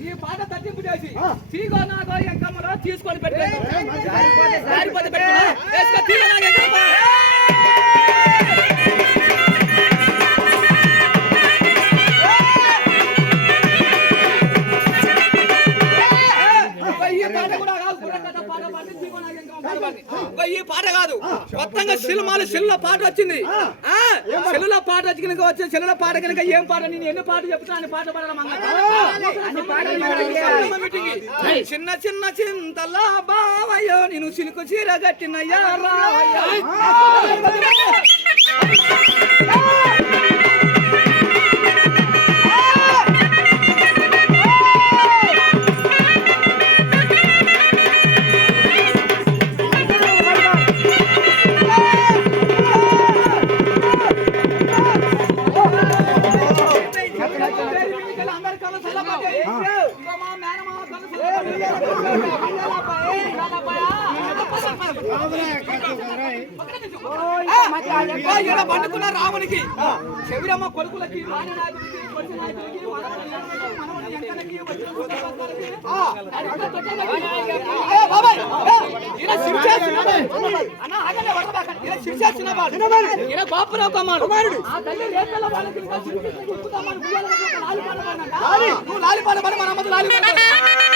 ఈ పాట తగ్గింపు చేసి తీగో నాగో ఎంకమ్మలో తీసుకొని పెట్టాను ఈ పాట కాదు. కొత్తగా సినిమాలు సెల్లులో పాట వచ్చింది. ఆ. సెల్లులో పాట? కనుక వచ్చే సెల్లులో పాట కనుక ఏం పాట? నేను ఎన్ని పాట చెప్తా అని పాట పాడడం చిన్న చిన్న చింతలా బావయ్యో నేను సిలుకు చీర కట్టిన అందరి కళ్ళు చల్లబడ్డాయి. ఇదిగో మా మేనమామ కళ్ళు చల్లబడ్డాయి. పండుకున్న రామునికి చెవిరమ్మ కొడుకులకి రాణి నాయకుడికి కొడుకు నాయకుడికి బాపురావు కుమారుడు. ఆ తల్లి రేపల్ల వాళ్ళకి నువ్వు లాలి పాట పాడి మన అమ్మతో లాలి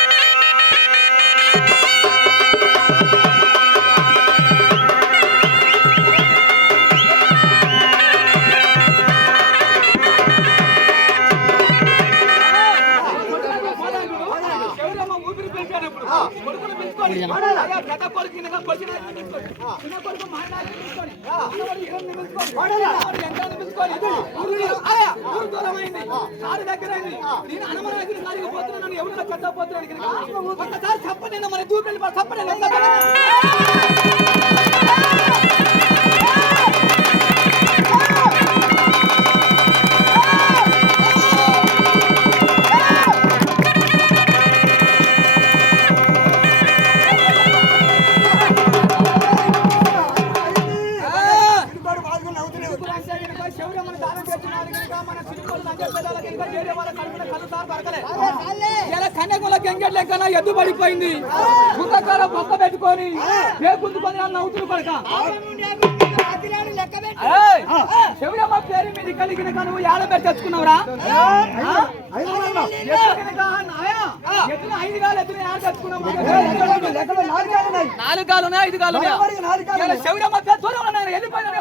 చెప్పండి మన దూపెళ్ళి చెప్పండి శౌర్యమని దానం చేస్తున్నారు కనుక మన చిరుకోళ్ళు లంకె పిల్లల కనుక వేరే వాళ్ళ కడుపున కళ్ళు సార్ పడకలే. ఇలా కన్యకుల గంగెట్ లెక్కన ఎద్దు పడిపోయింది కుక్కకార బొక్క పెట్టుకొని పేకుందుకొని వాళ్ళు నవ్వుతులు పడక! శౌర్యమ్మ పేరు మీద కలిగిన కనువు ఏడ పెట్టి తెచ్చుకున్నావురా? నాలుగు కాలు ఉన్నాయి. ఐదు కాలు ఉన్నాయి. శౌర్యమ్మ దూరం వెళ్ళిపోయినా